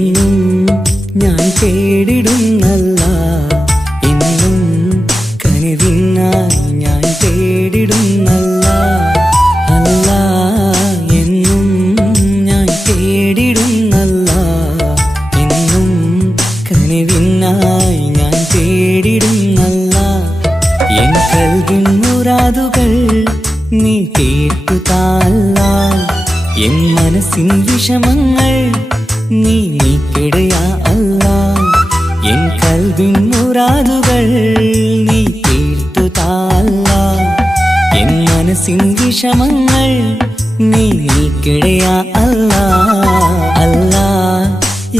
എന്നും ഞാൻ തേടിടുന്നല്ല, എന്നും കനിവിനായി ഞാൻ തേടിടുന്നല്ല. അല്ല, എന്നും ഞാൻ തേടിടുന്നല്ല, എന്നും കനിവിനായി ഞാൻ തേടിടുന്നല്ല. എൻ കൽവിൻ മുറാദുകൾ നീ കേട്ടു താല്ലാൽ, എൻ മനസ്സിൻ വിഷമങ്ങൾ നീ നീക്കിടയാ അല്ലാ. എൻ കൽവിൻ മുറാദുകൾ നീ കേട്ടു താല്ലാൽ, എൻ മനസ്സിൻ വിഷമങ്ങൾ നീ നീക്കിടയാ അല്ലാ. അല്ലാ,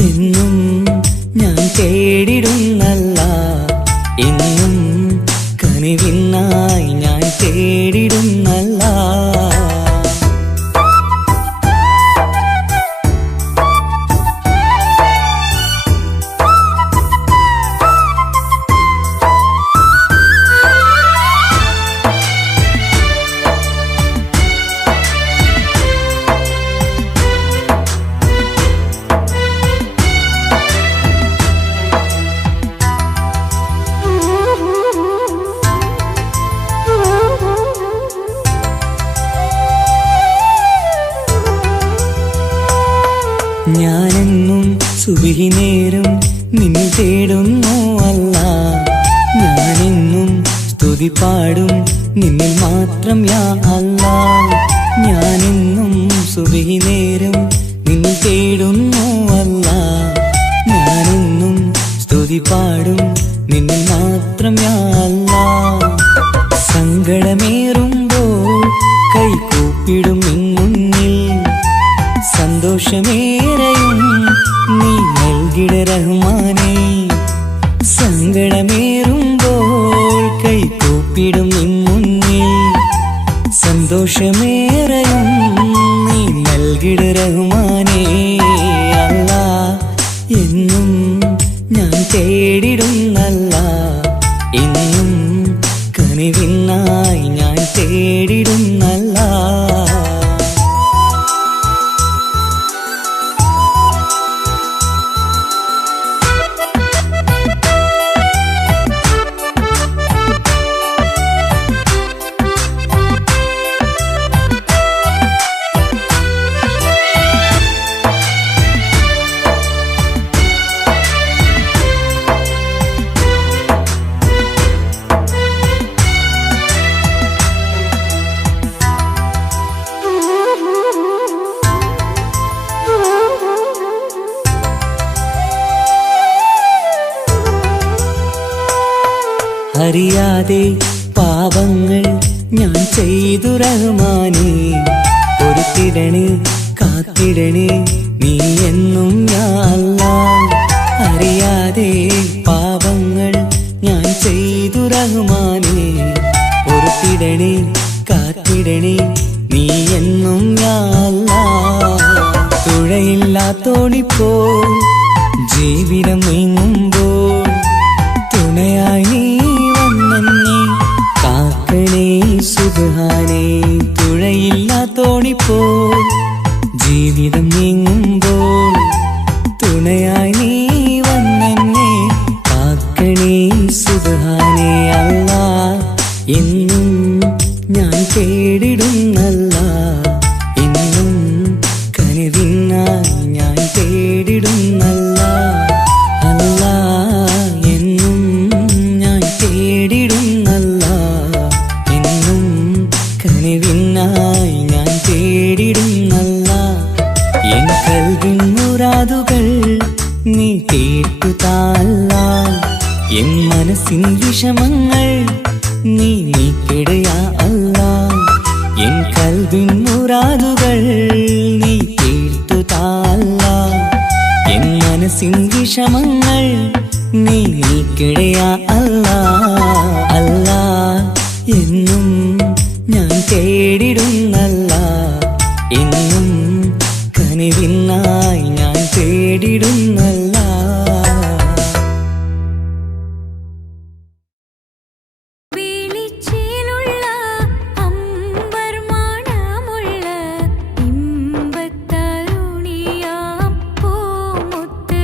എന്നും ഞാൻ തേടിടുന്നല്ല, എന്നും കനിവിനായി ഞാൻ തേടിടുന്നല്ല. ഞാനെന്നും സുബഹി നേരം നിന്നെ തേടുന്നു അല്ല, ഞാനെന്നും സ്തുതി പാടും നിന്നിൽ മാത്രം യാ അല്ലാ. ഞാനെന്നും സുബഹി നേരം നിന്നെ തേടുന്നു അല്ല, ഞാനെന്നും സ്തുതി പാടും നിന്നിൽ മാത്രം യാ അല്ലാ. സങ്കടമേറുമ്പോൾ കൈകൂപ്പിടും നിൻ മുന്നിൽ, സന്തോഷമേറെയും നീ നൽകിട റഹ്മാനേ. സങ്കടമേറുമ്പോൾ കൈകൂപ്പിടും നിൻ മുന്നിൽ, സന്തോഷമേറെയും നീ നൽകിട റഹ്മാനേ. അല്ലാ, എന്നും ഞാൻ തേടിടുന്നല്ല, എന്നും കനിവിനായി ഞാൻ തേടിടുന്നല്ല. അറിയാതെ പാപങ്ങൾ ഞാൻ ചെയ്തു റഹ്മാനേ, പൊറുത്തിടണേ കാത്തിടണേ നീ എന്നും യാ അല്ലാ. അറിയാതെ പാപങ്ങൾ ഞാൻ ചെയ്തു റഹ്മാനേ, പൊറുത്തിടണേ കാത്തിടണേ നീ എന്നും യാ അല്ലാ. തുഴയില്ലാത്തോണിപ്പോൾ ജീവിതം നീങ്ങുമ്പോൾ, തുണയായി നീ വന്നെന്നെ കാക്കണേ സുബ്ഹാനേ. തുഴയില്ലാത്തോണിപ്പോൾ ജീവിതം നീങ്ങുമ്പോൾ, തുണയായി നീ വന്നെന്നെ കാക്കണേ സുബ്ഹാനേ. അല്ലാ, എന്നും ഞാൻ തേടിടുന്നല്ല, എന്നും കനിവിനായി ഞാൻ തേടിടുന്നല്ല. അല്ലാ, എന്നും ഞാൻ തേടിടുന്നല്ല, എന്നും കനിവിനായി ഞാൻ തേടിടുന്നല്ല. എൻ കൽവിൻ മുറാദുകൾ നീ കേട്ടു താല്ലാൽ, എൻ മനസ്സിൻ വിഷമങ്ങൾ നീ നീക്കിടയാ അല്ലാ. എൻ കൽവിൻ മുറാദുകൾ നീ കേട്ടു താല്ലാൽ, എൻ മനസ്സിൻ വിഷമങ്ങൾ നീ നീക്കിടയാ അല്ലാ. അല്ലാ, എന്നും ഞാൻ തേടിടുന്നല്ല, എന്നും കനിവിനായി ഞാൻ തേടിടുന്നല്ല. ഇമ്പത്തരുണിയാം പൂമുത്ത്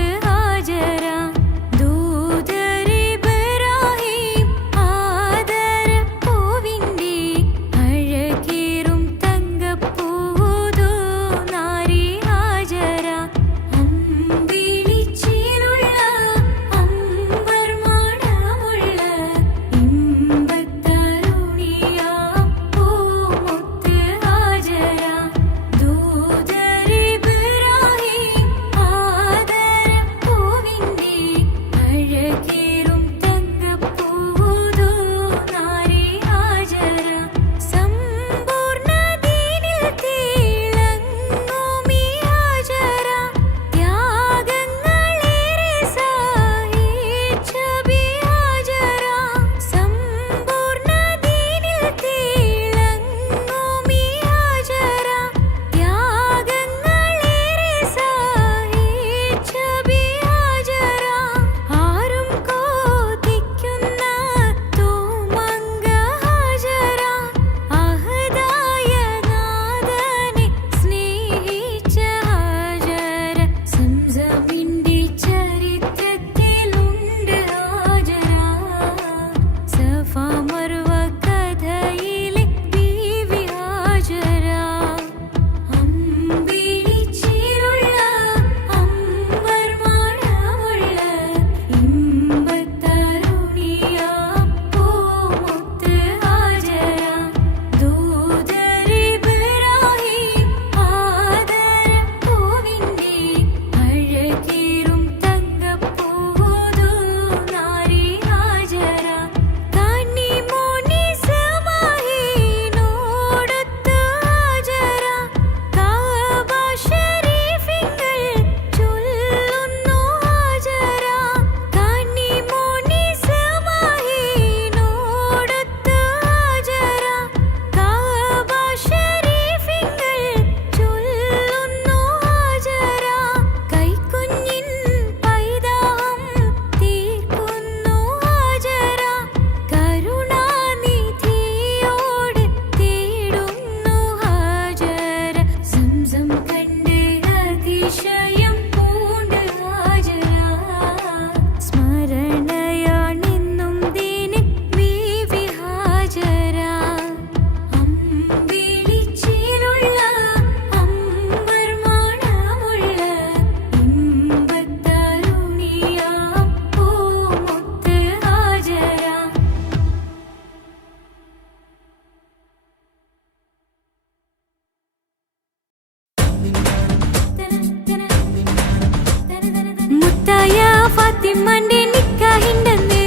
ഫാത്തിമാന്റെ നിക്കാഹിണ്ടെന്ന്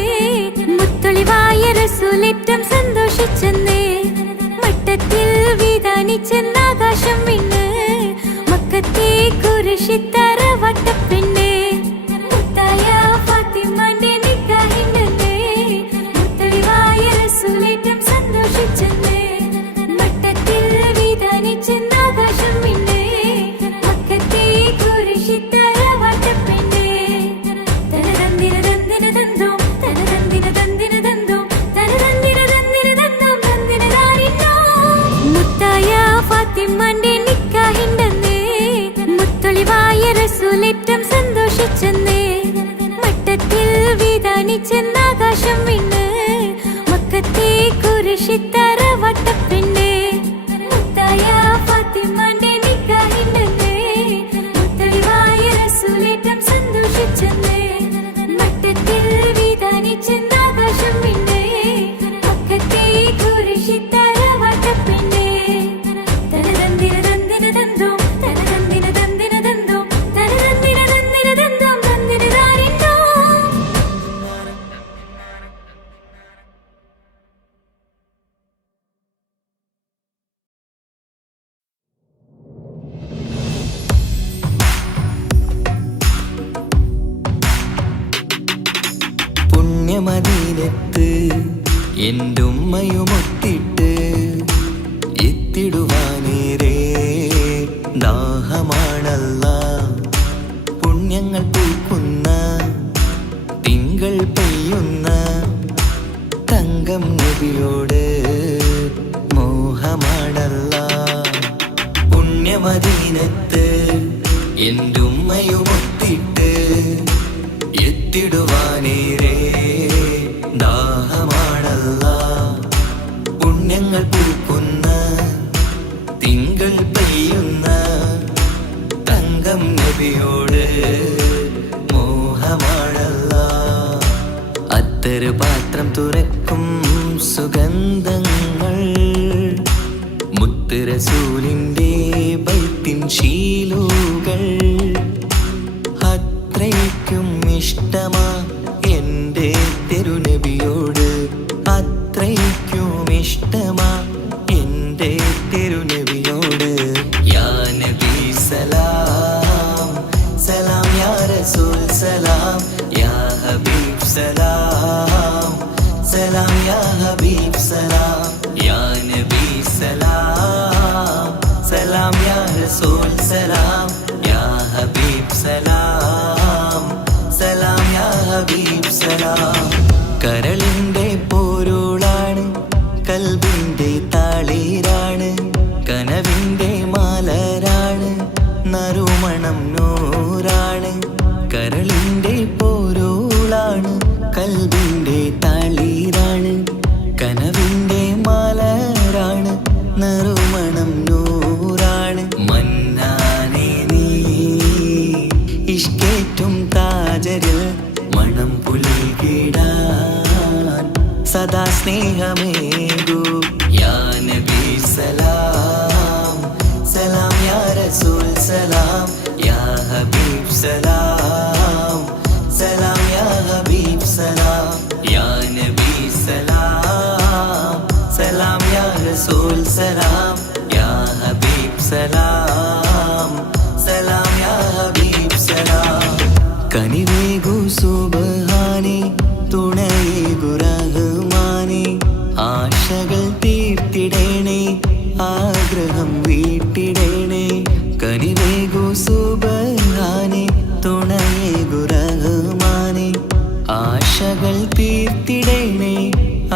മുത്തൊളിവായ റസൂലേറ്റം സന്തോഷിച്ചെന്ന് മട്ടത്തിൽ വിധാനിച്ചെന്നാകാശം വിണ്ണ് മക്കത്തെ കുരിശിത്തറ വട്ടപ്പെണ്ണ് മുത്തായ ഫാത്തിമാന്റെ നിക്കാഹിണ്ടെന്ന് മുത്തൊളിവായ റസൂലേറ്റം സന്തോഷിച്ചെന്ന് മട്ടത്തിൽ വിധാനിച്ചെന്നാകാശം വിണ്ണ് മക്കത്തെ കുരിശിത്തറ വട്ടപ്പെണ്ണ് തനതന്തിന തന്തിന തന്തോ തനതന്തിന തന്തിന തന്തോ തനതന്തിന തന്തിന തന്തോ തന്തിന താരിന്നോ മുത്തായ ഫാത്തിമാന്റെ നിക്കാഹിണ്ടെന്ന് മുത്തൊളിവായ റസൂലേറ്റം സന്തോഷിച്ചെന്ന് മട്ടത്തിൽ വിധാനിച്ചെന്നാകാശം വിണ്ണ് മക്കത്തെ കുരിശിത്തറ വട്ടപ്പെണ്ണ് മുത്തായ ഫാത്തിമാന്റെ നിക്കാഹിണ്ടെന്ന് മുത്തൊളിവായ റസൂലേറ്റം സന്തോഷിച്ചെന്ന് മട്ടത്തിൽ വിധാനിച്ചെന്നാകാശം വിണ്ണ് മക്കത്തെ കുരിശിത്തറ വട്ടപ്പെണ്ണ് തനതന്തിന തന്തിന തന്തോ തനതന്തിന തന്തിന തന്തോ തനതന്തിന തന്തിന തന്തോ തന്തിന താരിന്നോ പുണ്യമദീനത്ത് എൻ്റെ ഉമ്മയുമൊത്തിട്ട് എത്തിടുവാനേരേ ദാഹമാണല്ല പുണ്യങ്ങൾ പൂക്കുന്ന തിങ്കൾ പെയ്യുന്ന തങ്കം നബിയോട് മോഹമാണല്ല പുണ്യമദീനത്ത് എൻ്റെ ഉമ്മയുമൊത്തിട്ട് എത്തിടുവാനേരേ ദാഹമാണല്ല പുണ്യങ്ങൾ പൂക്കുന്ന തിങ്കൾ പെയ്യുന്ന തങ്കം നബിയോട് മോഹമാണല്ല അത്തറ് പാത്രം തുറക്കും സുഗന്ധങ്ങൾ മുത്ത് റസൂലിൻ്റെ ബൈത്തിൻ ശീലുകൾ അത്രയ്ക്കും ഇഷ്ടമാ എൻ്റെ തിരുനബിയോട് അത്രയ്ക്കും ഇഷ്ടമാ എൻ്റെ തിരുനബിയോട് യാ നബി സലാം സലാം യാ റസൂൽ സലാം യാ ഹബീബ് സലാം സലാം യാ ഹബീബ് സലാം യാ നബി സലാം സലാം യാ റസൂൽ സലാം യാ ഹബീബ് സലാം സലാം യാ ഹബീബ് സലാം കരളിൻ്റെ പോരുളാണ് കൽബിൻ്റെ താളീരാണ് കനവിൻ്റെ മാലരാണ് നറുമണം നൂറാണ് കരളിൻ്റെ പോരുളാണ് കൽബിൻ്റെ താളീരാണ് കനവിൻ്റെ മാലരാണ് നറുമണം നൂറാണ് മന്നാനേ നീ ഇഷ്കേറ്റും താജരിൽ മണം പുൽകിടാൻ സദാ സ്നേഹമേകൂ യാ നബി സലാം സലാം യാ റസൂൽ സലാം യാ ഹബീബ് സലാം സലാം യാ ഹബീബ് സലാം യാ നബി സലാം സലാം യാ റസൂൽ സലാം യാ ഹബീബ് സലാം സലാം യാ ഹബീബ് സലാം കനിവേഗു സുബ്ഹാനേ തുണയേകു റഹ്മാനേ ആശകൾ തീർത്തിടേണേ ആഗ്രഹം വീട്ടിടേണേ കനിവേഗു സുബ്ഹാനേ തുണയേകു റഹ്മാനേ ആശകൾ തീർത്തിടേണേ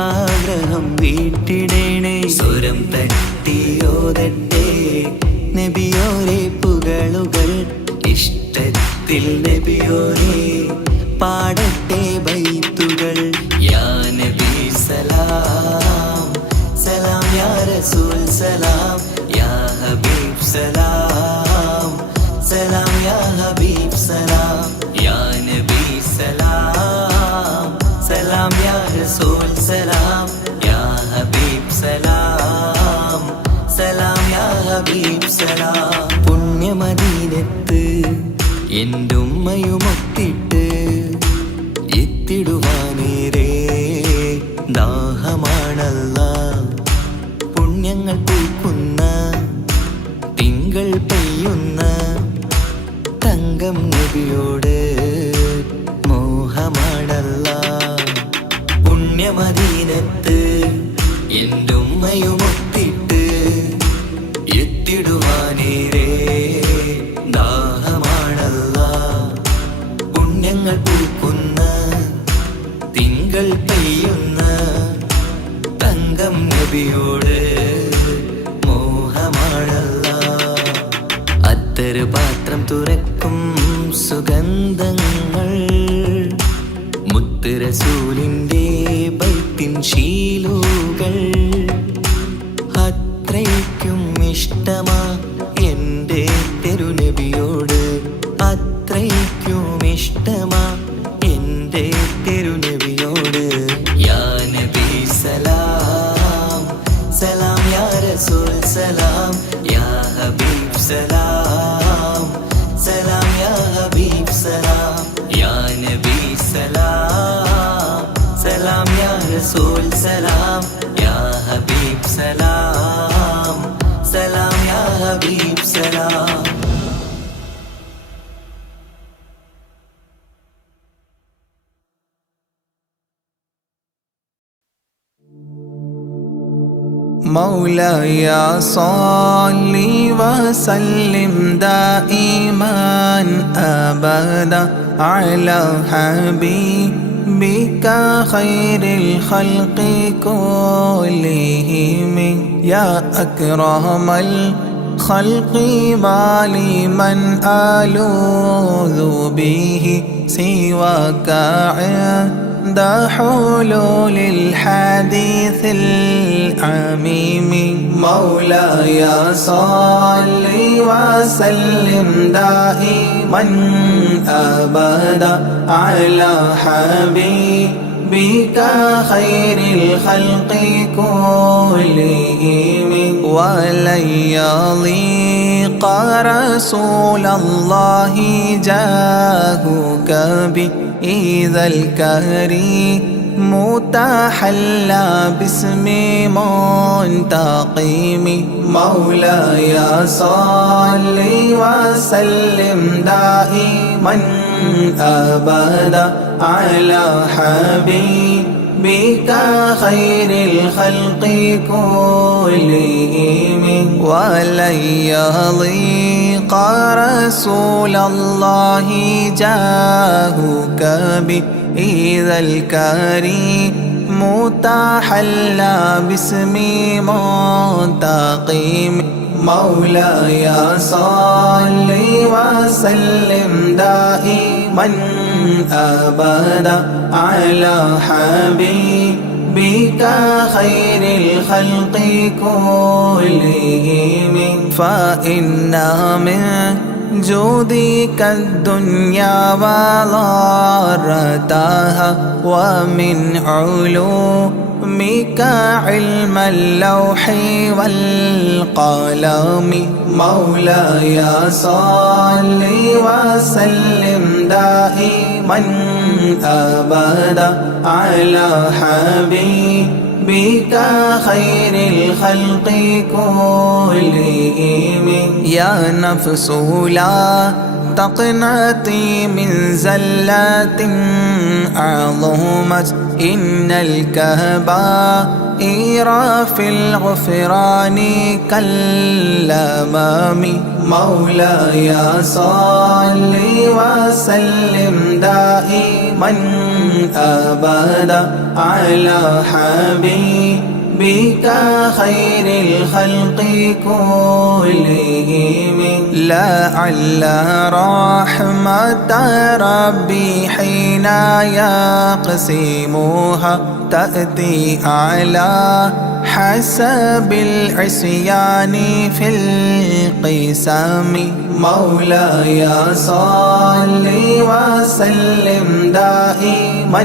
ആഗ്രഹം വീട്ടിടേണേ സ്വരം തട്ടിയോതട്ടെ നബിയോരെ പുകളുകൾ ഇഷ്ടത്തിൽ നബിയോരെ പാടട്ടെ ബൈത്തുകൾ യാ നബി സലാം സലാം യാ റസൂൽ സലാം യാ ഹബീബ് സലാം സലാം യാ ഹബീബ് സലാം യാ നബി സലാം സലാം യാ റസൂൽ സലാം യാ ഹബീബ് സലാം സലാം യാ ഹബീബ് സലാം പുണ്യമദീനത്ത് എൻ്റെ ഉമ്മയുമൊത്തി നബിയോട് മോഹമാണല്ലാ. പുണ്യമദീനത്ത് എൻ്റെ ഉമ്മയുമൊത്തിട്ട് എത്തിടുവാനേരേ ദാഹമാണല്ലാ. പുണ്യങ്ങൾ പൂക്കുന്ന തിങ്കൾ പെയ്യുന്ന തങ്കം നബിയോട് മോഹമാണല്ലാ. അത്തറ് പാത്രം തുറക്കും സുഗന്ധങ്ങൾ മുത്ത് റസൂലിൻ്റെ ബൈത്തിൻ ശീലുകൾ. അത്രയ്ക്കും ഇഷ്ടമാ എൻ്റെ തിരുനബിയോട്, അത്രയ്ക്കും ഇഷ്ടമാ എൻ്റെ തിരുനബിയോട്. യാ നബി സലാം സലാം യാ റസൂൽ സലാം യാ ഹബീബ് സലാം സലാം യാ ഹബീബ് സലാം യാ നബി സലാം സലാം യാ റസൂൽ സലാം യാ ഹബീബ് സലാം സലാം യാ ഹബീബ് സലാം. مولاي صل وسلم دائما أبدا على حبيبك خير الخلق كلهم يا أكرم الخلق ما لمن ألوذ به سواك عند حلول الحديث العميم. مولاي صل وسلم دائما أبدا على حبيبك خير الخلق كلهم ولن يضيق رسول الله جاهك بإذا الكريم متحلى باسم منتقم. مولاي صل وسلم دائما أبدا على حبيبك خير الخلق كلهم ولن يضيق رسول الله جاهك بإذا الكريم متحلى باسم منتقم. مولاي صل وسلم دائما أبدا على حبيبك خير الخلق كلهم فإن من جودك الدنيا وضارتها ومن علومك علم اللوح والقلم. مولاي صل وسلم دائما أبدا على حبيبك خير الخلق كلهم. يا نفس لا تقنطي من زلات عظمت إن الكبائر في الغفران كالأمام. مولاي صل وسلم دائما أبدا على حبيبك خير الخلق كلهم. لعل رحمة ربي حين يقسمها تأتي على حسب العصيان في القسم. مولاي صل وسلم دائما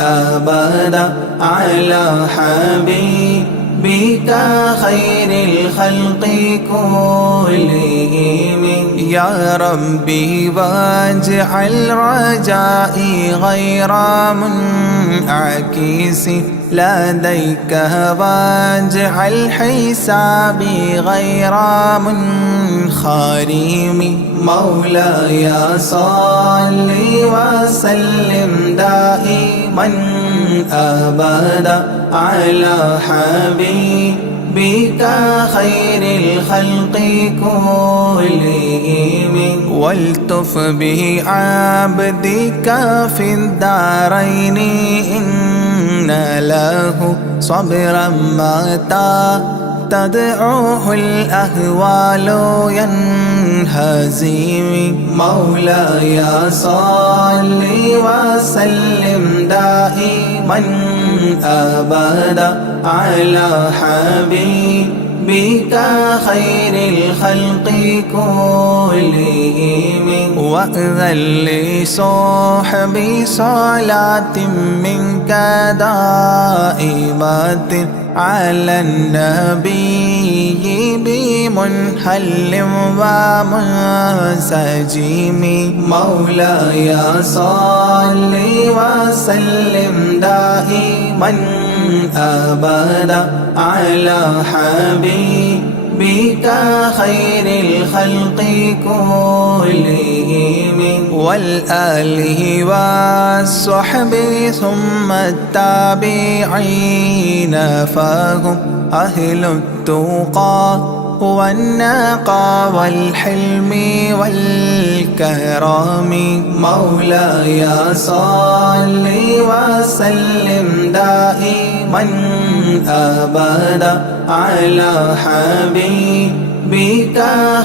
أبدا على حبيبك خير الخلق كلهم. يا ربي واجعل رجائي غير منعكس لديك واجعل حسابي غير منخرم مولاي صل وسلم دائما أبدا على حبيبك خير الخلق كلهم والتف به عبدك في الدارين إن له صبرا متى تدعوه الأهوال ينهزم مولاي صل وسلم دائما أبدا على حبيبك خير الخلق كلهم وأذن لصحبي صلاة منك دائمة على النبي بمنحل ومنسجم مولاي صل وسلم دائما أبدا على حبيبك خير الخلق كلهم والآله والصحب ثم التابعين فهم أهل التقى والنقى والحلم والكرم مولاي صل وسلم دائما أبدا على حبيبك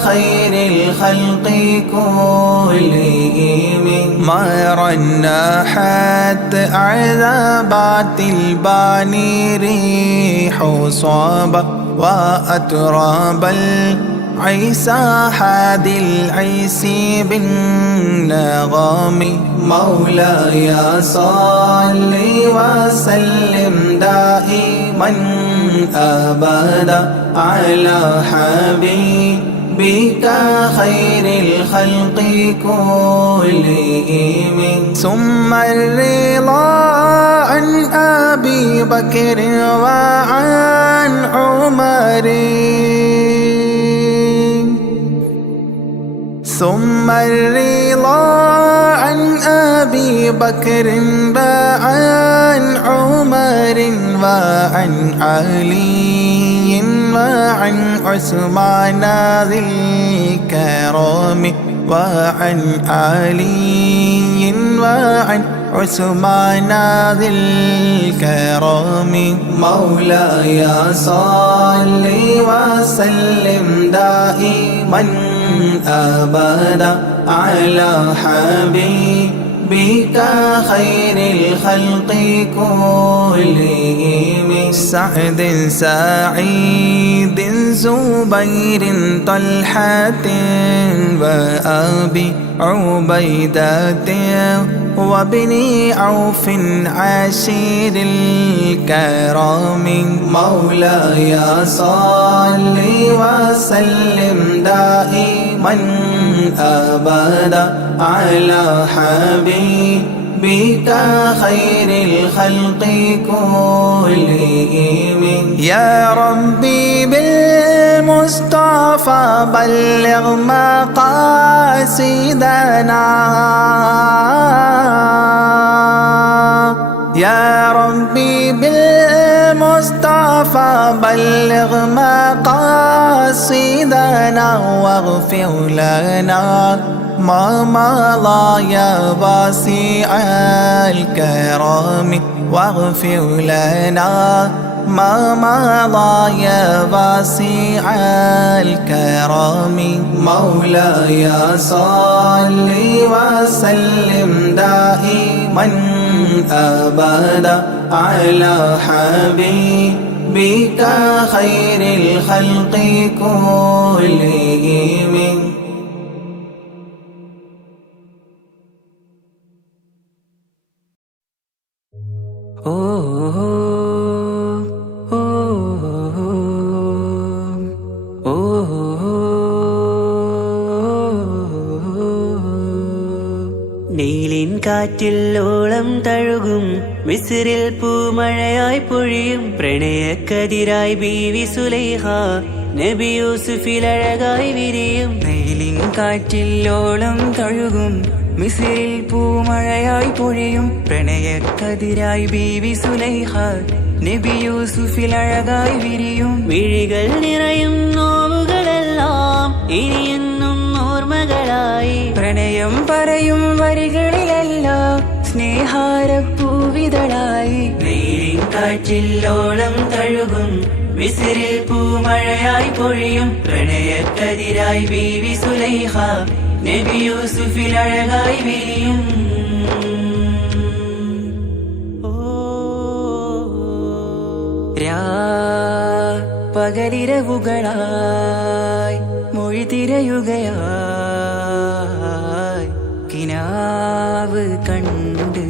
خير الخلق كلهم مر الناحت عذابات الباني ريح صابة وأتراب العيسى حاد العيس بالنغم مولاي صل وسلم دائما أبدا على حبيبك خير الخلق كلهم ثم الرضا عن أبي بكر وعن عمر ثم الرضا عن أبي بكر وعن عمر وعن علي وعن عثمان ذي الكرم وعن علي وعن عثمان ذي الكرم مولاي صل وسلم دائما أبدا على حبيبك خير الخلق كلهم سعد سعيد زبير طلحة وأبي عبيدة وابن عوف عشير الكرام مولاي صل وسلم دائما أبدا على حبيبك خير الخلق كلهم يا ربي بالمصطفى بلغ مقاصدنا يا ربي بالمصطفى بلغ مقاصدنا واغفر لنا ما مضى يا واسع الكرم واغفر لنا ما مضى يا واسع الكرم مولاي صل وسلم دائما أبدا على حبيبك خير الخلق كلهم നീല നീലിൻ കാറ്റിൽ ഓളം തഴുകും മിസ്രിൽ പൂമഴയായി പൊഴിയും പ്രണയക്കതിരായി ബീവി സുലൈഹ നബി യൂസുഫിൽ അഴകായി വിരിയും നീലിൻ കാറ്റിൽ ഓളം തഴുകും മിസ്രിൽ പൂമഴയായി പൊഴിയും പ്രണയക്കതിരായി ബീവി സുലൈഹ നബി യൂസുഫിൽ അഴകായി വിരിയും മിഴികൾ നിറയും നോവുകളെല്ലാം ഇനിയെന്നും ഓർമ്മകളായി പ്രണയം പറയും വരികളിലെല്ലാം സ്നേഹാരപ്പൂവിതളായി നീലിൻ കാറ്റിൽ ഓളം തഴുകും മിസ്രിൽ പൂമഴയായി പൊഴിയും പ്രണയക്കതിരായി ബീവി സുലൈഹ നബി യൂസുഫിൽ അഴകായി വിരിയും പകലിരവുകളായി മൊഴി തിരയുകയായി കിനാവ് കണ്ട്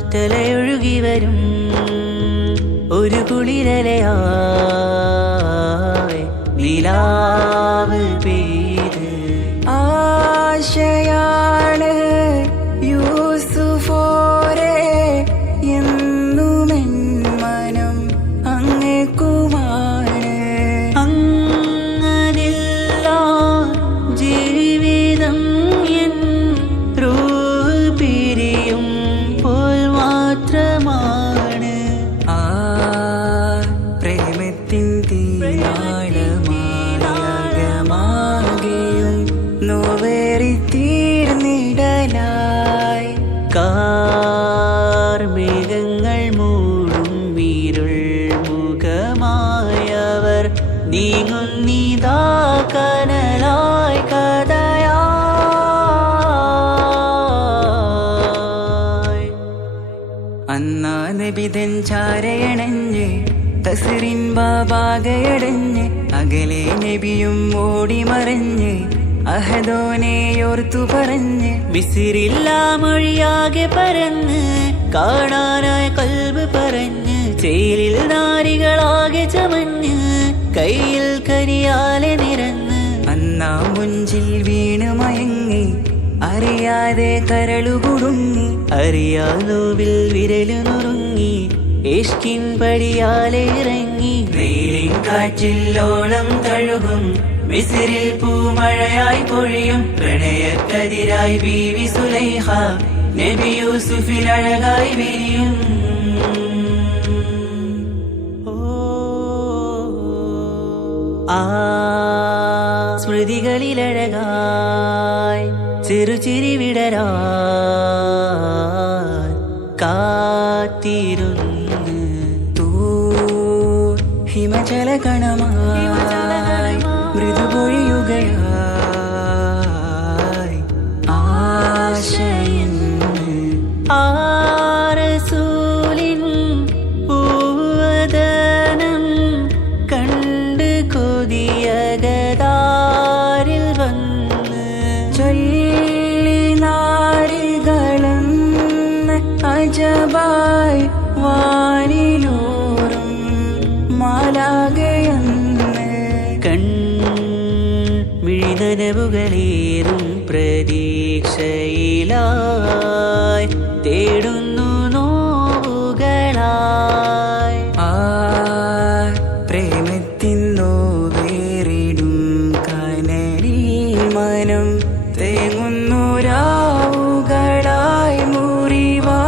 കാറ്റലയൊഴുകി വരും ഒരു കുളിരലയായി നിലാവ് പെയ്ത് ആശയാണ് യൂസുഫോരെ എന്നുമെൻ മനം അങ്ങേക്കുമാണ് അങ്ങനില്ല ജീവിതം എൻ റൂഹ് പിരിയും പോൽ മാത്രമാണ് ആ പ്രേമത്തിൻ തീരാളമാകെയും നോവേറി തീർന്നിടലായി കാർമേഘങ്ങൾ മൂടും വീരുൾ മുഖമായവർ നീങ്ങുന്നിതാ കനലായി കഥയായി അന്നാ നബിതൻ ചാരയണഞ്ഞ് തസ്റിൻ ബാബാകയടഞ്ഞ് അകലെ നബിയും ഓടിമറഞ്ഞ് അഹദോനെയോർത്തു പറഞ്ഞ് മിസിറില്ലാ മൊഴിയാകെ പരന്ന് കാണാനായ കൽബ് പറഞ്ഞ് ചേലിൽ നാരികളാകെ ചമഞ്ഞ് കയ്യിൽ കരിയാലെ നിറന്ന് അന്നാ മുഞ്ചിൽ വീണ് മയങ്ങി അറിയാതെ കരളുകുടുങ്ങി അറിയാലോവിൽ വിരലു നുറുങ്ങി ഇഷ്കിൻ പടിയാലെ ഇറങ്ങി നീലിൻ കാറ്റിൽ ഓളം തഴുകും മിസ്രിൽ പൂമഴയായി പൊഴിയും പ്രണയക്കതിരായി ബീവി സുലൈഹ നബി യൂസുഫിൽ അഴകായി വിരിയും ആ സ്മൃതികളിലഴകായി ചെറുചിരി വിടരാൻ കാത്തിരുന്ന് ഹിമജല കണമായി മൃദുപൊഴിയുകയായി ആശയിൻ ആരസൂലിൻ പൂവദനം കണ്ട് കൊതിയകതാരിൽ വന്ന് ചൊല്ലി നാരികളെന്ന് അജബായി വാനിലൂറും മാലാകയെന്ന് മിഴിനനവുകളേറും പ്രതീക്ഷയിലായി തേടുന്നു നോവുകളായി ആ പ്രേമത്തിൻ നോവേറിടും കനലിൽ മനം തേങ്ങുന്നു രാവുകളായി മുറിവാ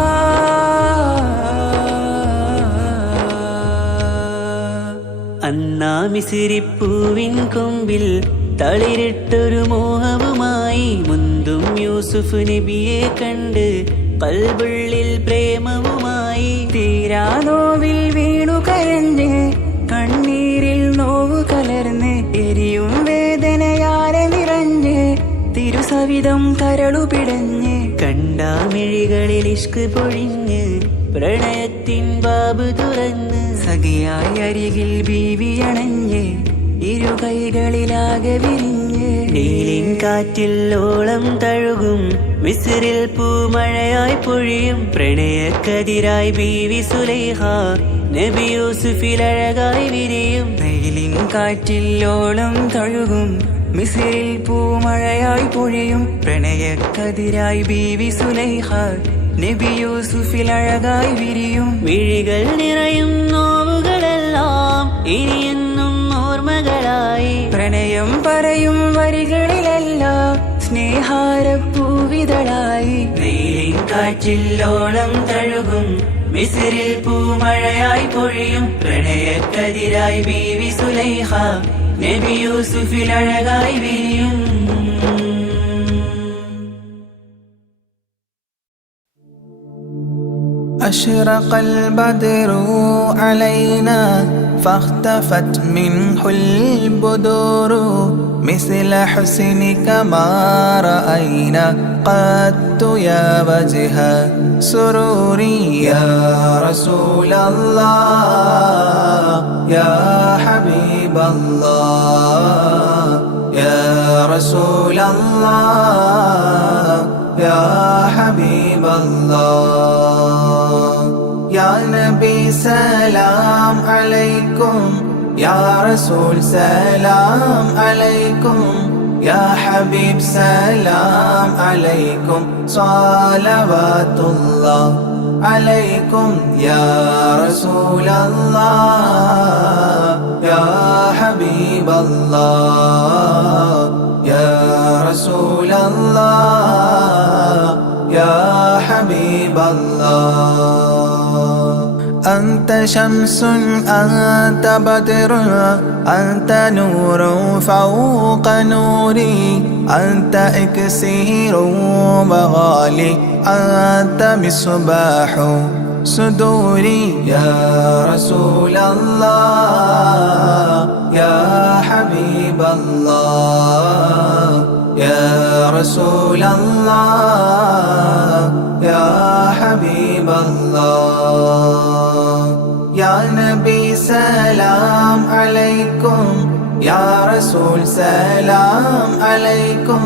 അന്നാ മിസിരിപ്പൂവിൻ കൊമ്പിൽ തളിരിട്ടൊരു മോഹവുമായി മുന്തും യൂസുഫ് നബിയെ കണ്ട് കൽബുള്ളിൽ പ്രേമവുമായി തീരാനോവിൽ വീണു കരഞ്ഞ് കണ്ണീരിൽ നോവു കലർന്ന് എരിയും വേദനയാലെ നിറഞ്ഞ് തിരുസവിധം കരളു പിടഞ്ഞ് കണ്ടാമിഴികളിൽ ഇഷ്ക് പൊഴിഞ്ഞ് പ്രണയത്തിൻ ബാബ് തുറന്ന് സഖിയായി അരികിൽ ബീവിയണഞ്ഞ് ഇരു കൈകളിലാകെ വിരിഞ്ഞ് നീലിൻ കാറ്റിൽ ഓളം തഴുകും മിസ്രിൽ പൂമഴയായി പൊഴിയും പ്രണയക്കതിരായി ബീവി സുലൈഹ നബി യൂസുഫിൽ അഴകായി വിരിയും നീലിൻ കാറ്റിൽ ഓളം തഴുകും മിസ്രിൽ പൂമഴയായി പൊഴിയും പ്രണയക്കതിരായി ബീവി സുലൈഹ നബി യൂസുഫിൽ അഴകായി വിരിയും മിഴികൾ നിറയും നോവുകളെല്ലാം ഇനിയെന്നും ഓർമ്മകളായി പ്രണയം പറയും വരികളിലെല്ലാം സ്നേഹാരപ്പൂവിതളായി വെയിലിൻ കാറ്റില്ലോളം തഴുകും മിസ്രിൽ പൂമഴയായി പൊഴിയും പ്രണയക്കതിരായി ബീവി സുലൈഹ നബി യൂസുഫിൽ അഴകായി വിരിയും أشرق البدر علينا فاختفت منه البدور مثل حسنك ما رأينا قدت يا وجه سروري يا رسول الله يا حبيب الله يا رسول الله يا حبيب الله يا نبي سلام عليكم يا رسول سلام عليكم يا حبيب سلام عليكم صلوات الله عليكم يا رسول الله يا حبيب الله يا رسول الله يا حبيب الله أنت شمس أنت بدر أنت نور فوق نوري أنت إكسير وغالي أنت مصباح صدوري يا رسول الله يا حبيب الله يا رسول الله يا حبيب الله يا نبي سلام عليكم يا رسول سلام عليكم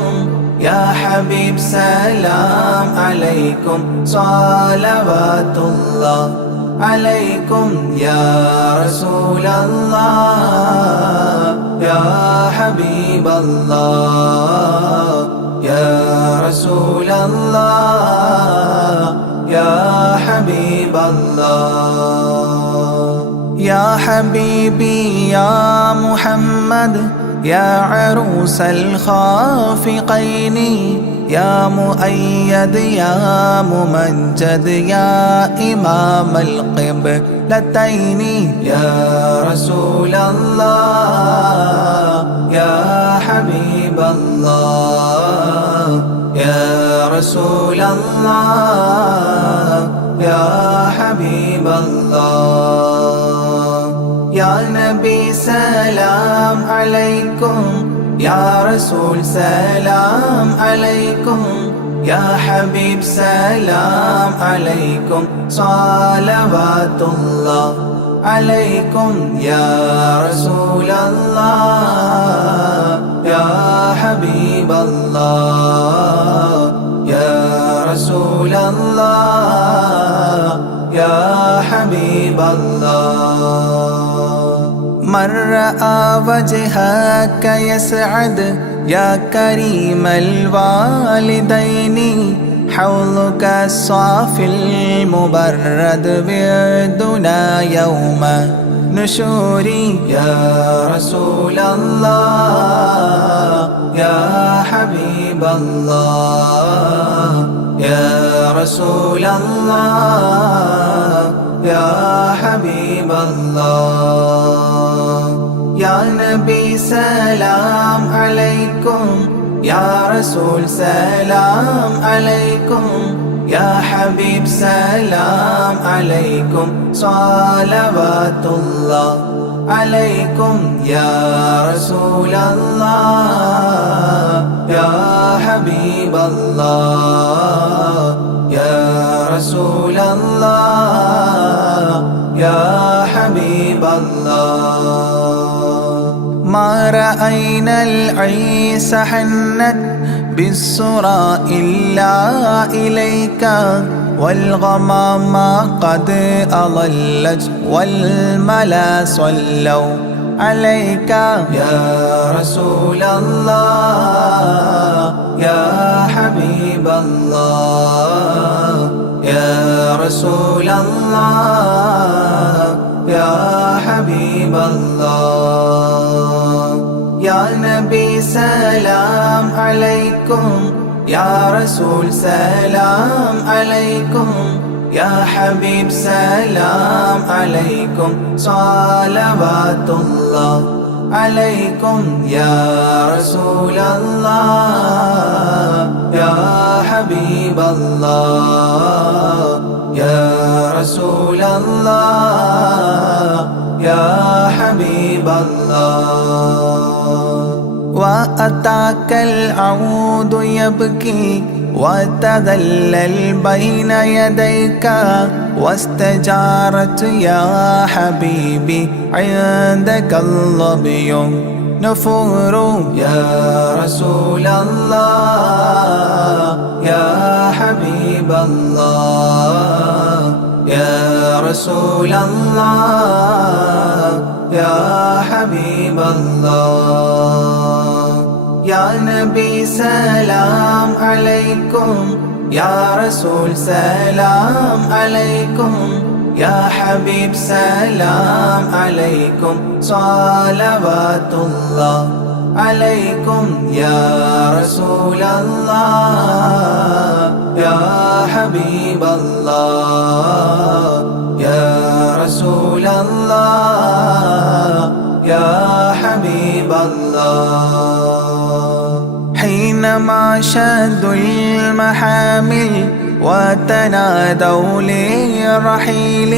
يا حبيب سلام عليكم صلوات الله عليكم يا رسول الله يا حبيب الله يا رسول الله يا حبيب الله يا حبيبي يا محمد يا عروس الخافقين يا مؤيد يا ممجد يا إمام القبلتين يا رسول الله يا حبيب الله يا رسول الله يا حبيب الله يا نبي سلام عليكم يا رسول سلام عليكم يا حبيب سلام عليكم صلوات الله عليكم يا رسول الله يا حبيب الله يا رسول الله يا حبيب الله من رأى وجهك يسعد يا كريم الوالدين حوضك الصافي المبرد بردنا يوم نشوري يا رسول الله يا حبيب الله يا رسول الله يا حبيب الله يا نبي سلام عليكم يا رسول سلام عليكم يا حبيب سلام عليكم صلوات الله عليكم يا رسول الله يا حبيب الله يا رسول الله يا حبيب الله ما رأينا العيس حنت بالسرى إلا إليك والغمام قد أضلت والملا صلوا عليك يا رسول الله يا حبيب الله يا رسول الله يا حبيب الله يا نبي سلام عليكم يا رسول سلام عليكم يا حبيب سلام عليكم صلوات الله عليكم يا رسول الله يا حبيب الله يا رسول الله يا حبيب الله وأتاك العود يبكي وتذلل بين يديك واستجارت يا حبيبي عندك الظبي نفور يا رسول الله يا حبيب الله يا رسول الله يا حبيب الله يا نبي سلام عليكم يا رسول سلام عليكم يا حبيب سلام عليكم صلوات الله عليكم يا رسول الله يا حبيب الله يا رسول الله يا حبيب الله حينما شدوا المحامل وتنادوا لرحيل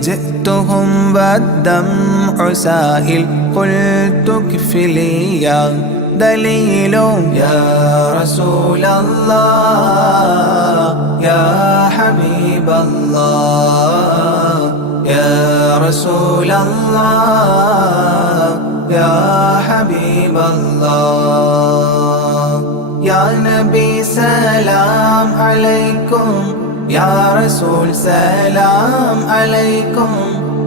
جئتهم والدمع سائل قلت كفلي يا دليل يا رسول الله يا حبيب الله يا رسول الله يا حبيب الله يا نبي سلام عليكم يا رسول سلام عليكم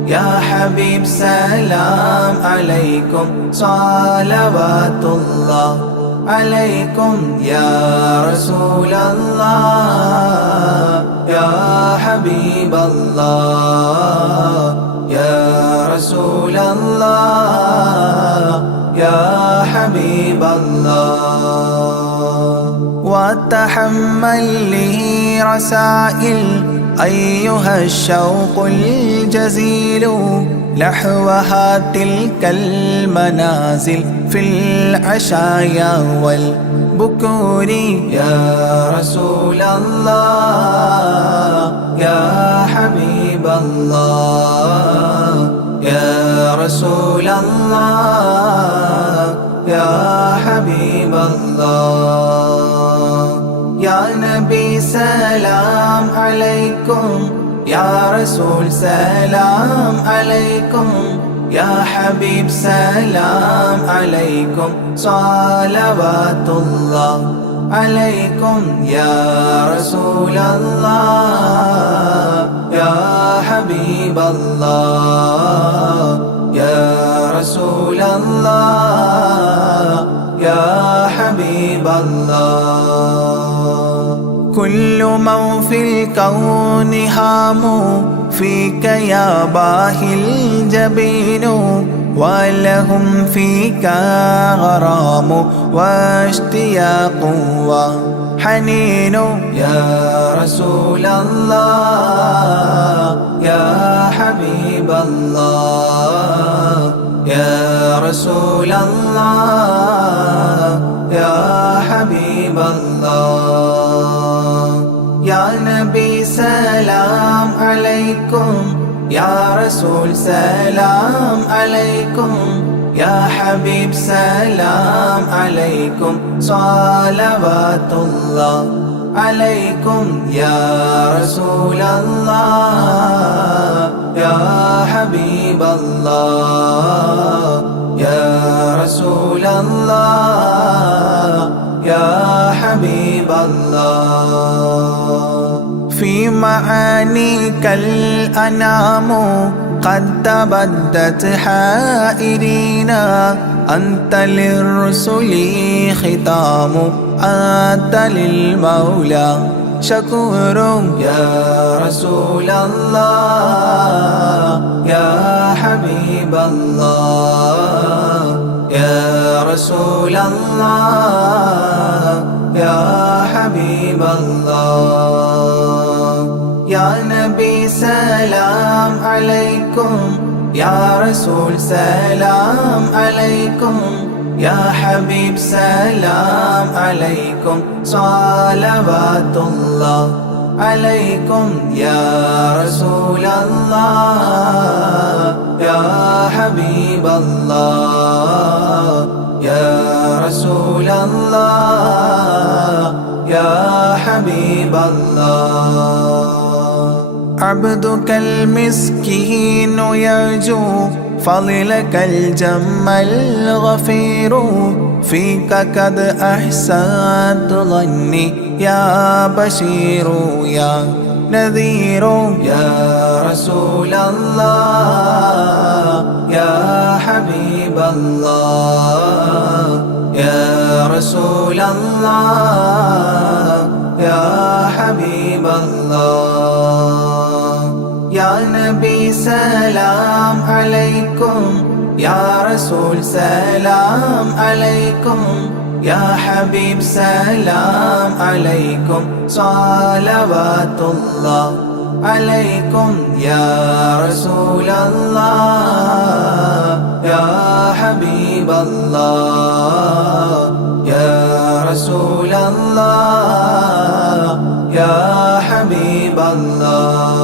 يا حبيب سلام عليكم صلوات الله عليكم يا رسول الله يا حبيب الله يا رسول الله يا حبيب الله وتحمل لي رسائل أيها الشوق الجزيل نحوها تلك المنازل في العشايا والبكور يا رسول الله يا حبيب الله يا رسول الله يا حبيب الله يا نبي سلام عليكم يا رسول سلام عليكم يا حبيب سلام عليكم صلوات الله عليكم يا رسول الله يا حبيب الله يا رسول الله يا حبيب الله كل من في الكون هام فيك يا باهي الجبين ولهم فيك غرام واشتياق وحنين يا رسول الله يا حبيب الله يا رسول الله يا حبيب الله يا نبي سلام عليكم يا رسول سلام عليكم يا حبيب سلام عليكم صلوات الله عليكم يا رسول الله يا حبيب الله يا رسول الله يا حبيب الله في معانيك الأنام قد تبدت حائرينا أنت للرسل ختام أنت للمولى شكور يا رسول الله يا حبيب الله يا رسول الله يا حبيب الله يا نبي سلام عليكم يا رسول سلام عليكم يا حبيب سلام عليكم صلوات الله عليكم يا رسول الله يا حبيب الله يا رسول الله يا حبيب الله عبدك المسكين يرجو فضلك الجم الغفير فيك قد أحسنت ظني يا بشير يا نذير يا رسول الله يا حبيب الله يا رسول الله يا حبيب الله يا نبي سلام عليكم يا رسول سلام عليكم يا حبيب سلام عليكم صلوات الله عليكم يا رسول الله يا حبيب الله يا رسول الله يا حبيب الله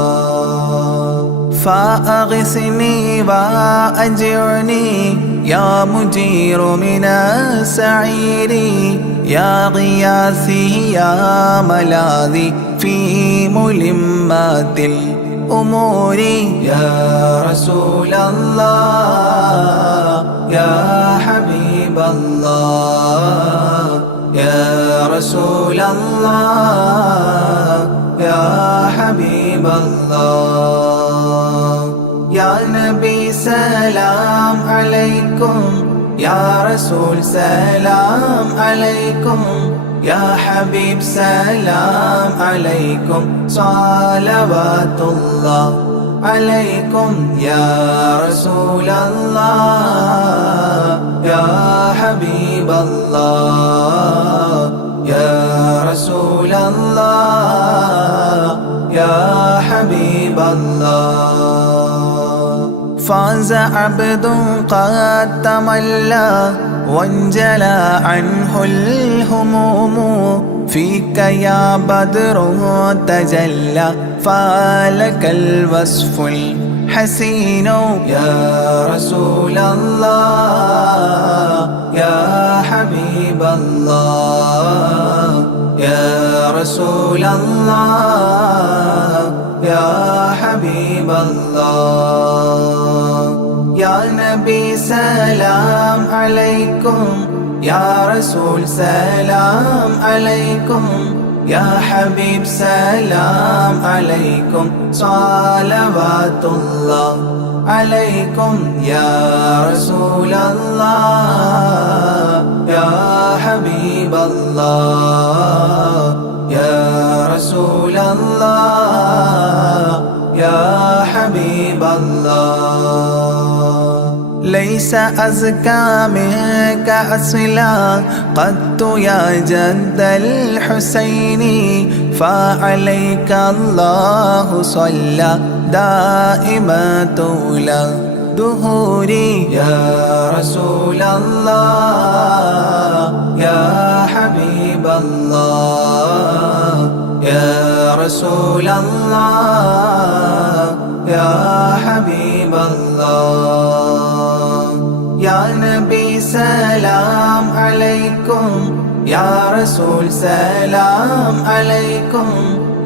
فأغثني وأجرني يا مجير من السعير يا غياثي يا ملاذي في ملمات الأمور يا رسول الله يا حبيب الله يا رسول الله يا حبيب الله يا نبي سلام عليكم يا رسول سلام عليكم يا حبيب سلام عليكم صلوات الله عليكم يا رسول الله يا حبيب الله يا رسول الله يا حبيب الله فاز عبد قد تملى وانجلى عنه الهموم فيك يا بدر تجلى فلك الوصف الحسين يا رسول الله يا حبيب الله يا رسول الله يا حبيب الله يا نبي سلام عليكم يا رسول سلام عليكم يا حبيب سلام عليكم صلوات الله عليكم يا رسول الله يا حبيب الله يا رسول الله يا حبيب الله ليس أزكى منك أصلا قدت يا جد الحسين فعليك الله صلى دائما طول دهوري يا رسول الله يا حبيب الله يا رسول الله يا حبيب الله يا نبي سلام عليكم يا رسول سلام عليكم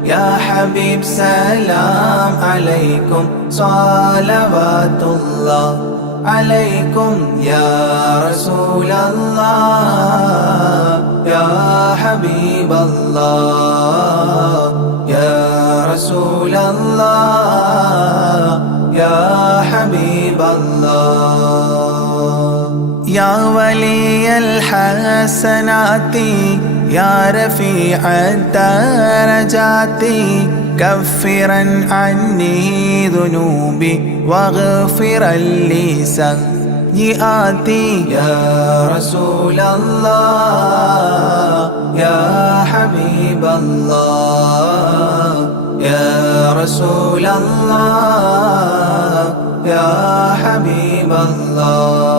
يا حبيب سلام عليكم صلوات الله عليكم يا رسول الله يا حبيب الله يا رسول الله يا حبيب الله يا ولي الحسنات يا رفيع الدرجات كفرا عني ذنوبي واغفرا لي سيئاتي يا رسول الله يا حبيب الله يا رسول الله يا حبيب الله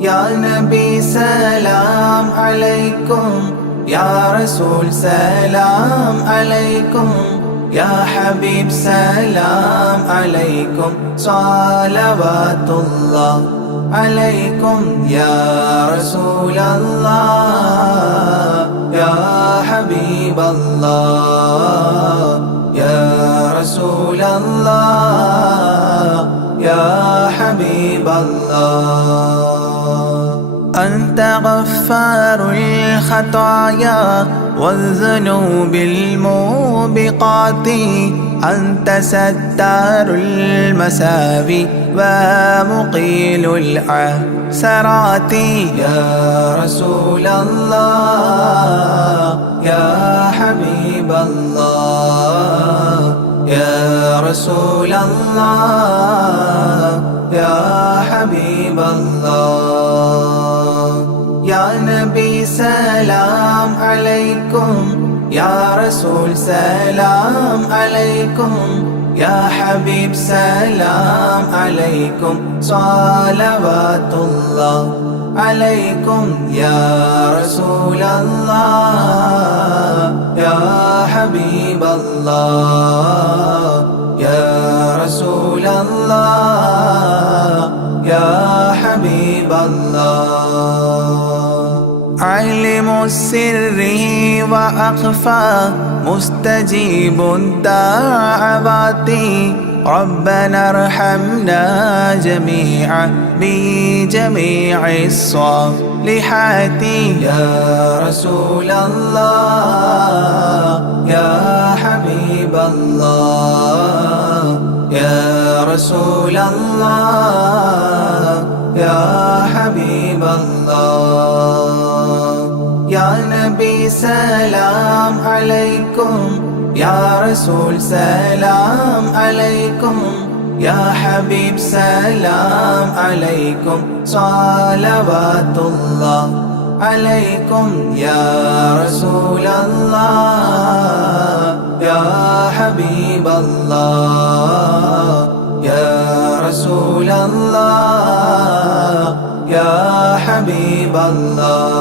يا نبي سلام عليكم يا رسول سلام عليكم يا حبيب سلام عليكم صلوات الله عليكم يا رسول الله يا حبيب الله يا رسول الله يا حبيب الله أنت غفار الخطايا والذنوب الموبقات أنت ستار المساوي ومقيل العثرات يا رسول الله يا حبيب الله يا رسول الله يا حبيب الله يا نبي سلام عليكم يا رسول سلام عليكم يا حبيب سلام عليكم صلوات الله عليكم يا رسول الله يا حبيب الله يا رسول الله يا حبيب الله علم السر وأخفى مستجيب الدعوات ربنا ارحمنا جميعا بجميع الصالحات يا رسول الله يا حبيب الله يا رسول الله يا حبيب الله يا نبي سلام عليكم يا رسول سلام عليكم يا حبيب سلام عليكم صلوات الله عليكم يا رسول الله يا حبيب الله يا رسول الله يا حبيب الله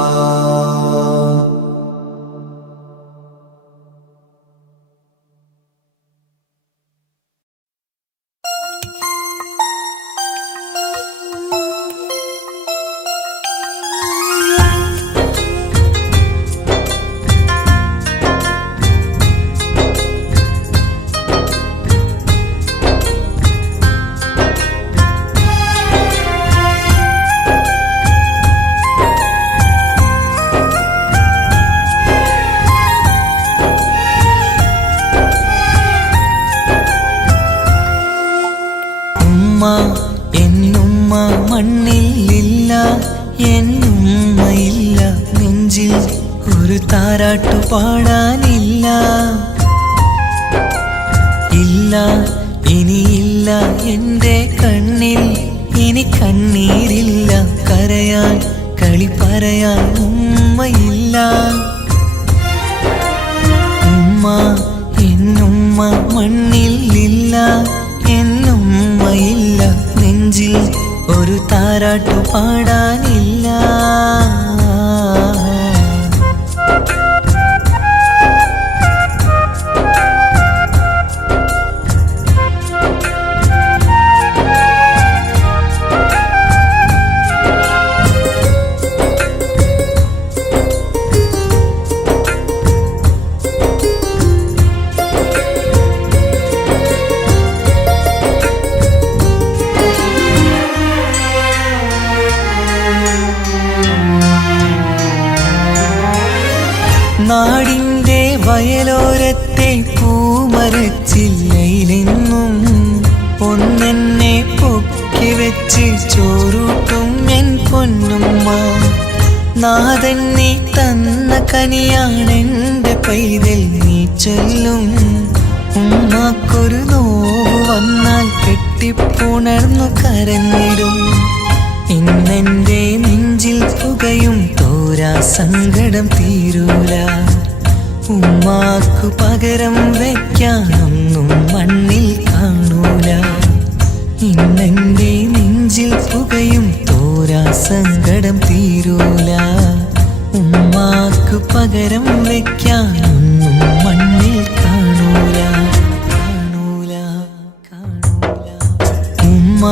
എന്നുമ്മ മണ്ണിലില്ല എന്നുമ്മയില്ല നെഞ്ചിൽ ഒരു താരാട്ടു പാടാനില്ല ഇല്ല ഇനിയില്ല എൻ്റെ കണ്ണിൽ ഇനി കണ്ണീരില്ല കരയാൻ കളി പറയാൻ ഉമ്മയില്ല ഉമ്മ എന്നുമ്മ മണ്ണിലില്ല എന്നുമ്മയില്ല നെഞ്ചിൽ ഒരു താരാട്ടു പാടാനില്ല നാടിൻ്റെ വയലോരത്തെ പൂമരച്ചില്ലയിലെന്നും ഒന്നെന്നെ പൊക്കി വെച്ച് ചോറൂട്ടും എൻ പൊന്നുമ്മ. നാഥൻ നീ തന്ന കനിയാണെന്റെ പൈതൽ നീ ചൊല്ലും. ഉമ്മാക്കൊരു നോവ് വന്നാൽ കെട്ടിപ്പുണർന്നു കരഞ്ഞിടും. ഇന്നെന്റെ നെഞ്ചിൽ പുകയും തോരാ സങ്കടം തീരൂല. ഉമ്മാക്കു പകരം വയ്ക്കാനൊന്നും മണ്ണിൽ കാണൂല. ഇന്നെന്റെ നെഞ്ചിൽ പുകയും തോരാ സങ്കടം തീരൂല. ഉമ്മാക്കു പകരം വയ്ക്കാനൊന്നും മണ്ണിൽ കാണൂല. കാണൂല കാണൂല. ഉമ്മ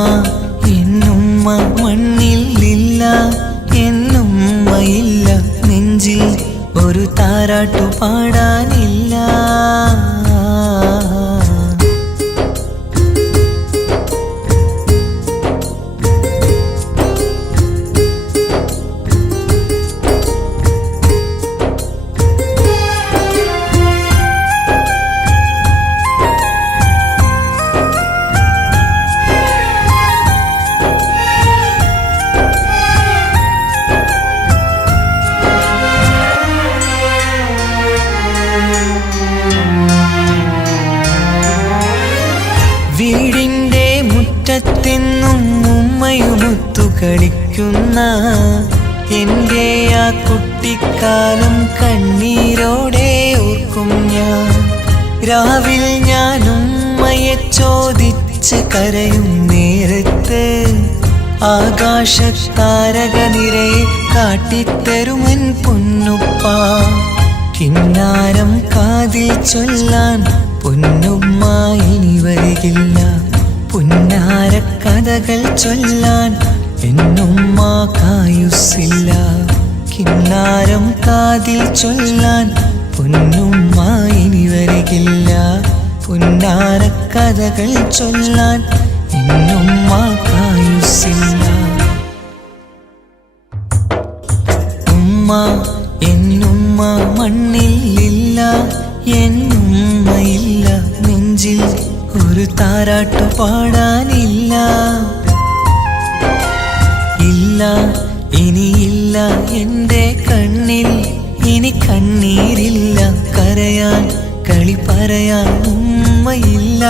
എന്നുമ്മ മണ്ണിലില്ല, എന്നുമ്മയില്ല നെഞ്ചിൽ ഒരു താരാട്ടു പാടാനില്ല. വീടിൻ്റെ മുറ്റത്തെന്നും ഉമ്മയുമൊത്തു കളിക്കുന്ന എൻ്റെ ആ കുട്ടിക്കാലം കണ്ണീരോടെ ഓർക്കും ഞാൻ. രാവിൽ ഞാൻ ഉമ്മയെ ചോദിച്ച് കരയും നേരത്ത് ആകാശത്താരക നിറയെ കാട്ടിത്തരുമൻ പൊന്നുപ്പ. കിന്നാരം കാതിൽ ചൊല്ലാൻ പൊന്നുമ്മ ഇനി വരികില്ല. പുന്നാരക്കഥകൾ ചൊല്ലാൻ എന്നുമ്മ കായുസ്സില്ല. കിന്നാരം കാതിൽ ചൊല്ലാൻ പൊന്നുമ്മ ഇനി വരികില്ല. പുന്നാരക്കഥകൾ ചൊല്ലാൻ എന്നുമ്മ കായുസ്സില്ല. ഉമ്മ എന്നുമ്മ മണ്ണിലില്ല, എന്നുമ്മയില്ല നെഞ്ചിൽ ഒരു താരാട്ടു പാടാനില്ല. ഇല്ല ഇനിയില്ല എൻ്റെ കണ്ണിൽ ഇനി കണ്ണീരില്ല. കരയാൻ കളി പറയാൻ ഉമ്മയില്ല.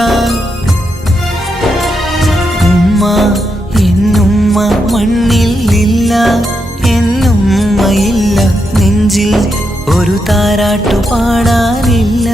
ഉമ്മ എന്നുമ്മ മണ്ണിലില്ല, എന്നുമ്മയില്ല നെഞ്ചിൽ ഒരു താരാട്ടു പാടാനില്ല.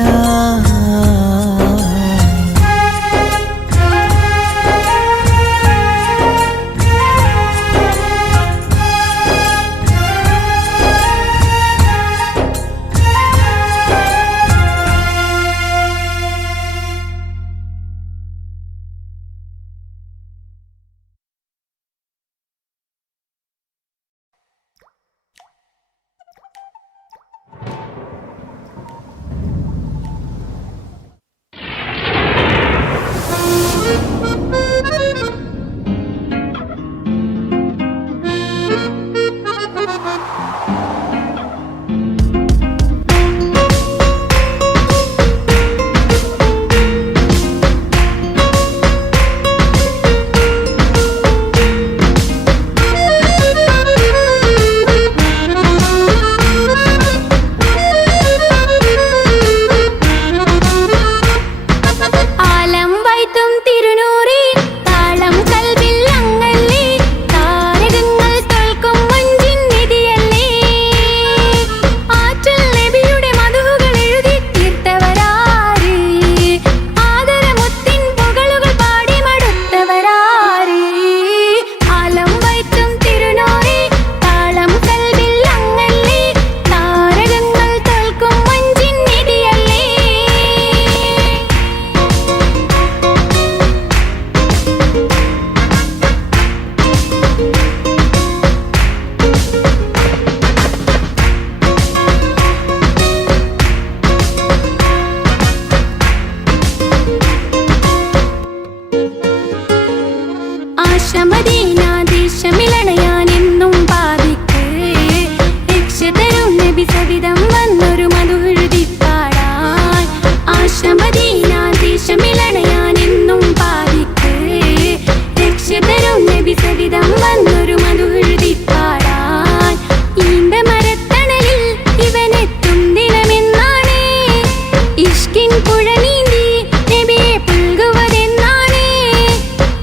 മുത്തിൻ പുഴ നീന്തി നബിയെ പുൽകുവതെന്നാണ്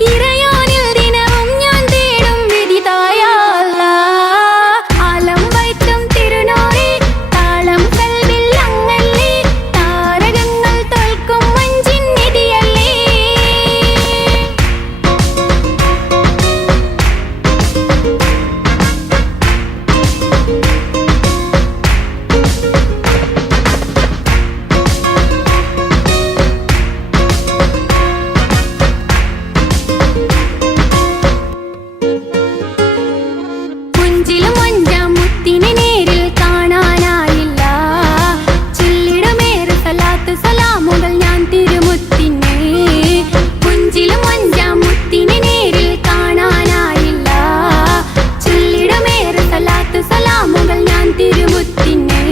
ഇറയോനിൽ ദിനവും ഞാൻ തേടും വിധിതായ അല്ലാഹ് ആലം വൈത്തും തിരുനൂറി താളം കൽവിൽ അങ്ങല്ലേ താരകങ്ങൾ തോൽക്കും മഞ്ചിൻ നിധിയല്ലേ പുഞ്ചിലും അഞ്ചാം മുത്തിനെ നേരിൽ കാണാനായില്ല ചൊല്ലിടുമേറെ സലാത്ത് സലാമുകൾ ഞാൻ തിരുമുത്തിനെ പുഞ്ചിലും അഞ്ചാം മുത്തിനെ നേരിൽ കാണാനായില്ല ചൊല്ലിടുമേറെ സലാത്ത് സലാമുകൾ ഞാൻ തിരുമുത്തിനെ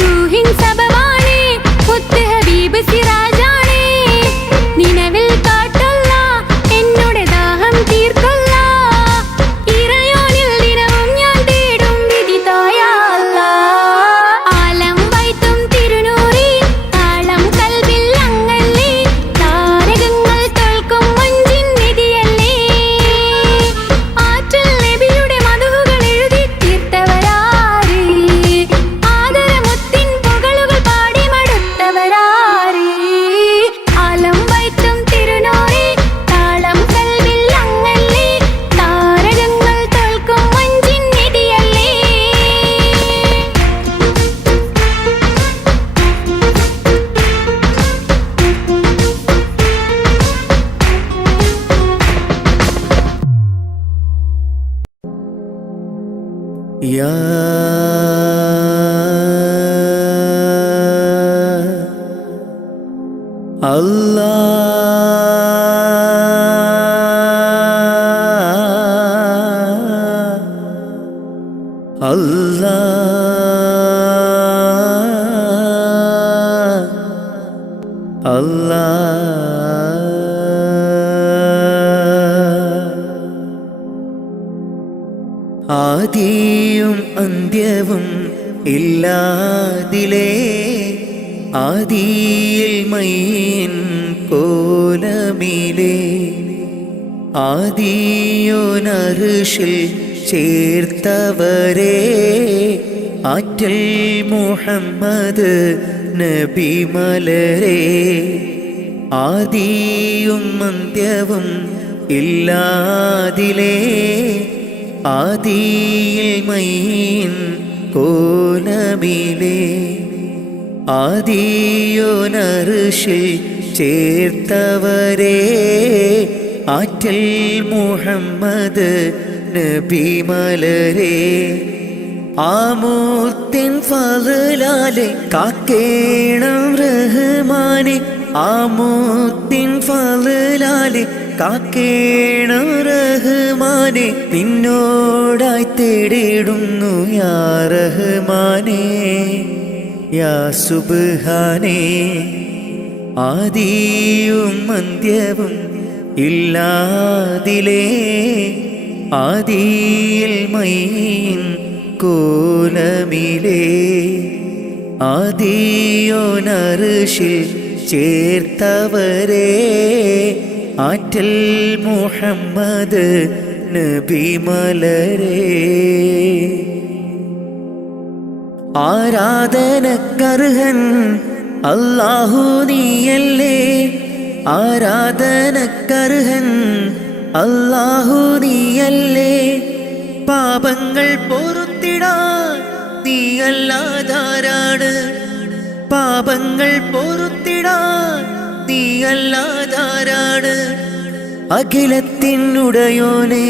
റൂഹിൻ സബവാണ് മുത്ത് ഹബീബ് സിറാജാണ് നിലവിൽ കാട്ടുള്ള എന്നോട് ദാഹം തീർക്കൊള്ള ഇറയോനിൽ ദിനവും ഞാൻ തേടും വിധിതായ അല്ലാഹ് ആലം വൈത്തും തിരുനൂറി താളം കൽവിൽ അങ്ങല്ലേ താരകങ്ങൾ തോൽക്കും മഞ്ചിൻ നിധിയല്ലേ ആറ്റൽ നബിയുടെ മധുഹുകൾ എഴുതി തീർത്തവരാര് ആദരമുത്തിൻ പുകളുകൾ പാടി മടുത്തവരാര് ആലം വൈത്തും തിരുനൂറി താളം കൽവിൽ അങ്ങല്ലേ താരകങ്ങൾ തോൽക്കും മഞ്ചിൻ നിധിയല്ലേ യാ അല്ലാഹ് ആദിയും അന്ത്യവും ഇല്ലാതിലേ ആദിയിൽ മൈൻ കോലമിലേ ആദിയോനർഷിൽ ചേർത്തവരെ ആറ്റൽ മുഹമ്മദ് നബി മലരെ ആദിയും അന്ത്യവും ഇല്ലാതിലേ ആദിയിൽ മൈൻ കോലമിലേ ആദിയോനർഷിൽ ചേർത്തവരെ ആറ്റൽ മുഹമ്മദ് നബി മലരെ ആമൂത്തിൻ ഫളലാലെ കാക്കേണം റഹ്മാനെ ആമൂത്തിൻ ഫളലാലെ കാക്കേണം റഹ്മാനെ നിന്നോടായി തേടിടുന്നു യാ റഹ്മാനെ യാ സുബ്ഹാനേ ആദിയും അന്ത്യവും ഇല്ലാതിലേ ആദിയിൽ മൈൻ കോലമിലേ ആദിയോനർഷിൽ ചേർത്തവരെ ആറ്റൽ മുഹമ്മദ് നബി മലരെ ആരാധനക്കർഹൻ അല്ലാഹു നീയല്ലേ ആരാധനക്കർഹൻ അല്ലാഹു നീയല്ലേ പാപങ്ങൾ പൊറുത്തിടാൻ നീയല്ലാതാരാണ് പാപങ്ങൾ പൊറുത്തിടാൻ നീയല്ലാതാരാണ് അഖിലത്തിനുടയോനെ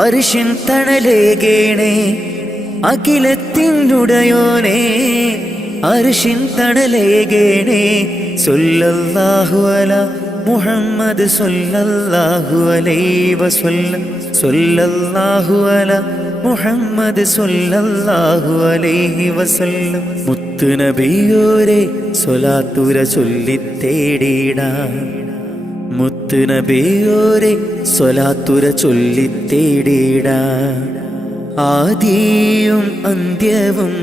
അർശിൻ തണലേകേണേ അഖിലത്തിനുടയോനെ അർശിൻ തണലേകേണേ സല്ലല്ലാഹു അലാ മുഹമ്മദ് സല്ലല്ലാഹു അലൈഹി വസല്ലം സല്ലല്ലാഹു അലാ മുഹമ്മദ് സല്ലല്ലാഹു അലൈഹി വസല്ലം മുത്ത് നബിയോരെ സ്വലാത്തുര ചൊല്ലിത്തേടിടാം മുത്ത് നബിയോരെ സ്വലാത്തുര ചൊല്ലിത്തേടിടാം ആദിയും അന്ത്യവും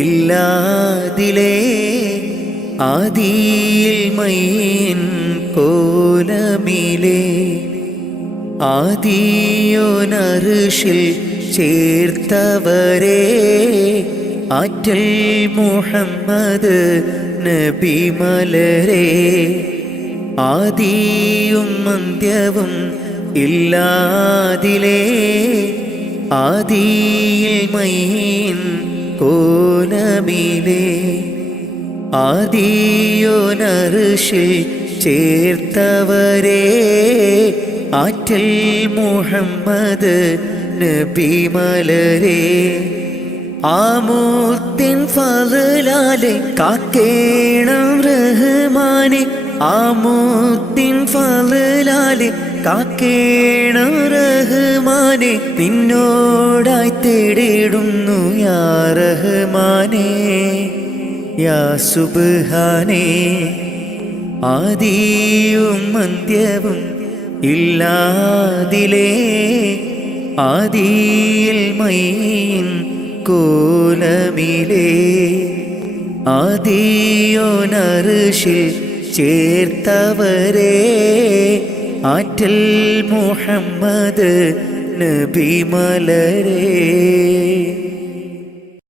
ഇല്ലാതിലേ ആദിയിൽ മൈൻ കോലമിലെ ആദിയോനർഷിൽ ചേർത്തവരെ ആറ്റൽ മുഹമ്മദ് നബി മലരെ ആദിയും അന്ത്യവും ഇല്ലാതിലേ ആദിയിൽ മൈൻ കോലമിലെ ആദിയോനർഷിൽ ചേർത്തവരെ ആറ്റൽ മുഹമ്മദ് നബി മലരെ ആമൂത്തിൻ ഫളലാലെ കാക്കേണം റഹ്മാനെ ആമൂത്തിൻ ഫളലാലെ കാക്കേണം റഹ്മാനെ നിന്നോടായി തേടിടുന്നു യാ റഹ്മാനെ യാ സുബ്ഹാനേ ആദിയും അന്ത്യവും ഇല്ലാതിലേ ആദിയിൽ മൈൻ കോലമിലെ ആദിയോനർഷിൽ ചേർത്തവരെ ആറ്റൽ മുഹമ്മദ് നബി മലരെ